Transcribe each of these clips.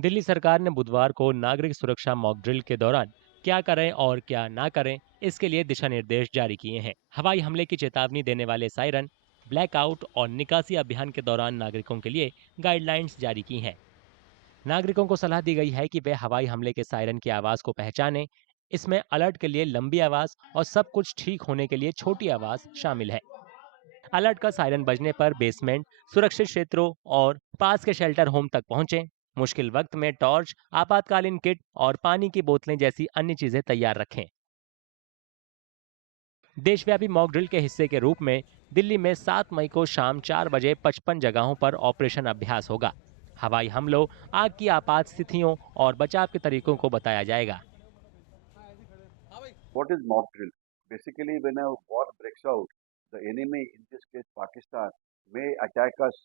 दिल्ली सरकार ने बुधवार को नागरिक सुरक्षा मॉक ड्रिल के दौरान क्या करें और क्या ना करें, इसके लिए दिशा निर्देश जारी किए हैं। हवाई हमले की चेतावनी देने वाले सायरन, ब्लैकआउट और निकासी अभियान के दौरान नागरिकों के लिए गाइडलाइंस जारी की हैं। नागरिकों को सलाह दी गई है कि वे हवाई हमले के सायरन की आवाज को पहचानें। इसमें अलर्ट के लिए लंबी आवाज और सब कुछ ठीक होने के लिए छोटी आवाज शामिल है। अलर्ट का सायरन बजने पर बेसमेंट, सुरक्षित क्षेत्रों और पास के शेल्टर होम तक पहुंचें। मुश्किल वक्त में टॉर्च, आपातकालीन किट और पानी की बोतलें जैसी अन्य चीजें तैयार रखें। देशव्यापी मॉक ड्रिल के हिस्से के रूप में दिल्ली में 7 मई को शाम 4 बजे 55 जगहों पर ऑपरेशन अभ्यास होगा। हवाई हमलों, आग की आपात स्थितियों और बचाव के तरीकों को बताया जाएगा। What is mock drill? Basically, when a war breaks out, the enemy, in this case Pakistan, may attack us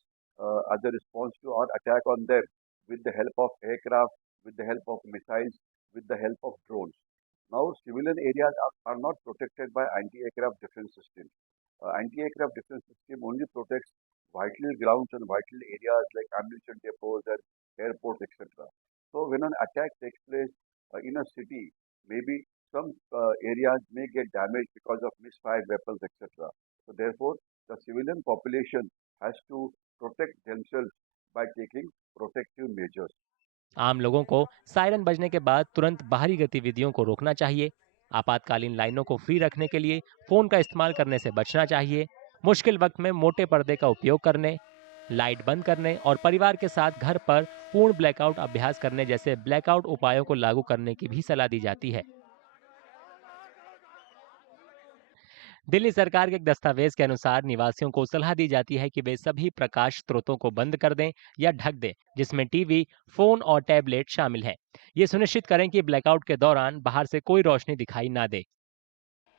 as a response to our attack on them with the help of aircraft, with the help of missiles, with the help of drones. Now, civilian areas are not protected by anti-aircraft defense system. Anti-aircraft defense system only protects vital grounds and vital areas like ammunition depots and airports, etc. So, when an attack takes place in a city, maybe some areas may get damaged because of misfired weapons, etc. So therefore, the civilian population has to protect themselves by taking protective measures. आम लोगों को siren बजने के बाद तुरंत बाहरी गतिविधियों को रोकना चाहिए। आपातकालीन लाइनों को फ्री रखने के लिए फोन का इस्तेमाल करने से बचना चाहिए। मुश्किल वक्त में मोटे पर्दे का उपयोग करने, लाइट बंद करने और परिवार के साथ घर पर पूर्ण ब्लैकआउट अभ्यास करने जैसे ब्लैकआउट उपायों को लागू करने की भी सलाह दी जाती है। दिल्ली सरकार के एक दस्तावेज के अनुसार निवासियों को सलाह दी जाती है कि वे सभी प्रकाश स्रोतों को बंद कर दें या ढक दें, जिसमें टीवी, फोन और टैबलेट शामिल है। ये सुनिश्चित करें कि ब्लैकआउट के दौरान बाहर से कोई रोशनी दिखाई ना दे।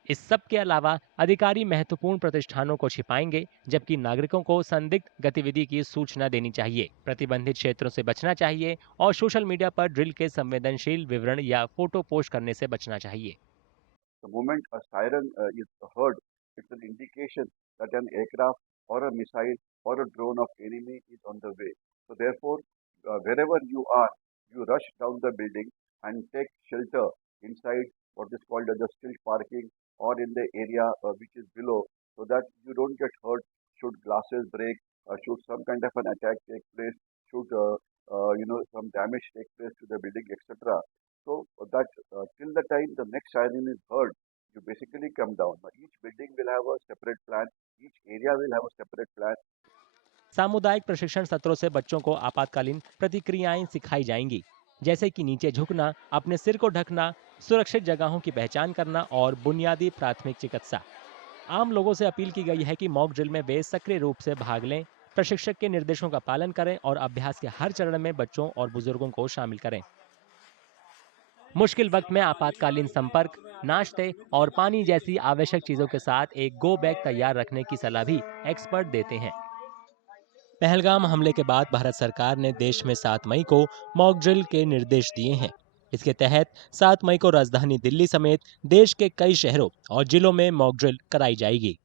इस सब के अलावा अधिकारी महत्वपूर्ण प्रतिष्ठानों को छिपाएंगे, जबकि नागरिकों को संदिग्ध गतिविधि की सूचना देनी चाहिए। प्रतिबंधित क्षेत्रों से बचना चाहिए और सोशल मीडिया पर ड्रिल के संवेदनशील विवरण या फोटो पोस्ट करने से बचना चाहिए। The moment a siren is heard, it's an indication that an aircraft or a missile or a drone of enemy is on the way. So therefore, wherever you are, you rush down the building and take shelter inside what is called as the still parking or in the area which is below, so that you don't get hurt should glasses break, should some kind of an attack take place, should some damage take place to the building, etc. So that till the time the next siren is heard, you basically come down. But each building will have a separate plan. Each area will have a separate plan. सामुदायिक प्रशिक्षण सत्रों से बच्चों को आपातकालीन प्रतिक्रियाएं सिखाई जाएंगी, जैसे कि नीचे झुकना, अपने सिर को ढकना, सुरक्षित जगहों की पहचान करना और बुनियादी प्राथमिक चिकित्सा। आम लोगों से अपील की गई है कि मॉक ड्रिल में वे सक्रिय रूप से भाग लें, प्रशिक्षक के निर्देशों का पालन करें और अभ्यास के हर चरण में बच्चों और बुजुर्गों को शामिल करें। मुश्किल वक्त में आपातकालीन संपर्क, नाश्ते और पानी जैसी आवश्यक चीजों के साथ एक गो बैग तैयार रखने की सलाह भी एक्सपर्ट देते हैं। पहलगाम हमले के बाद भारत सरकार ने देश में 7 मई को मॉक ड्रिल के निर्देश दिए हैं। इसके तहत 7 मई को राजधानी दिल्ली समेत देश के कई शहरों और जिलों में मॉक ड्रिल कराई जाएगी।